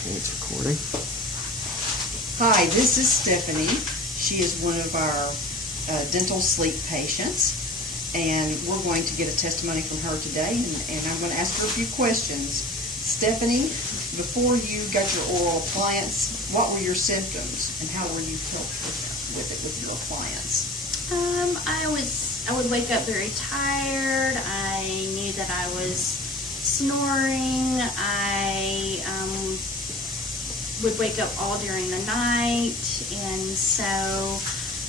Okay, it's recording. Hi, this is Stephanie. She is one of our dental sleep patients, and we're going to get a testimony from her today, and I'm going to ask her a few questions. Stephanie, before you got your oral appliance, what were your symptoms, and how were you helped with your appliance? I would wake up very tired. I knew that I was snoring. I would wake up all during the night, and so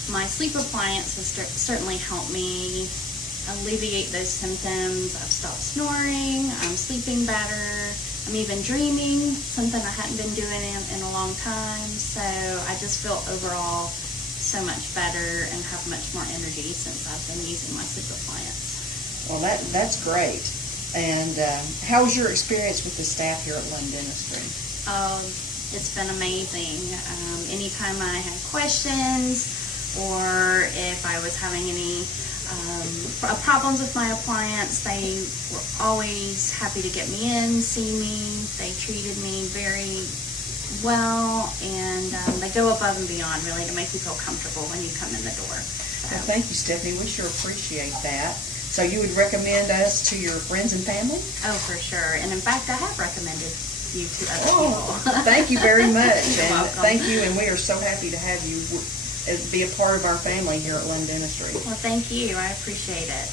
my sleep appliance has certainly helped me alleviate those symptoms. I've stopped snoring. I'm sleeping better. I'm even dreaming, something I hadn't been doing in a long time. So I just feel overall so much better and have much more energy since I've been using my sleep appliance. Well, that's great. And how was your experience with the staff here at Lunn Dentistry? Oh, it's been amazing. Anytime I had questions or if I was having any problems with my appliance, they were always happy to get me in, see me. They treated me very well, and they go above and beyond really to make you feel comfortable when you come in the door. Well, thank you, Stephanie. We sure appreciate that. So you would recommend us to your friends and family? Oh, for sure. And in fact, I have recommended you to other people. Thank you very much. You're and welcome. Thank you, and we are so happy to have you be a part of our family here at Lunn Dentistry. Well, thank you. I appreciate it.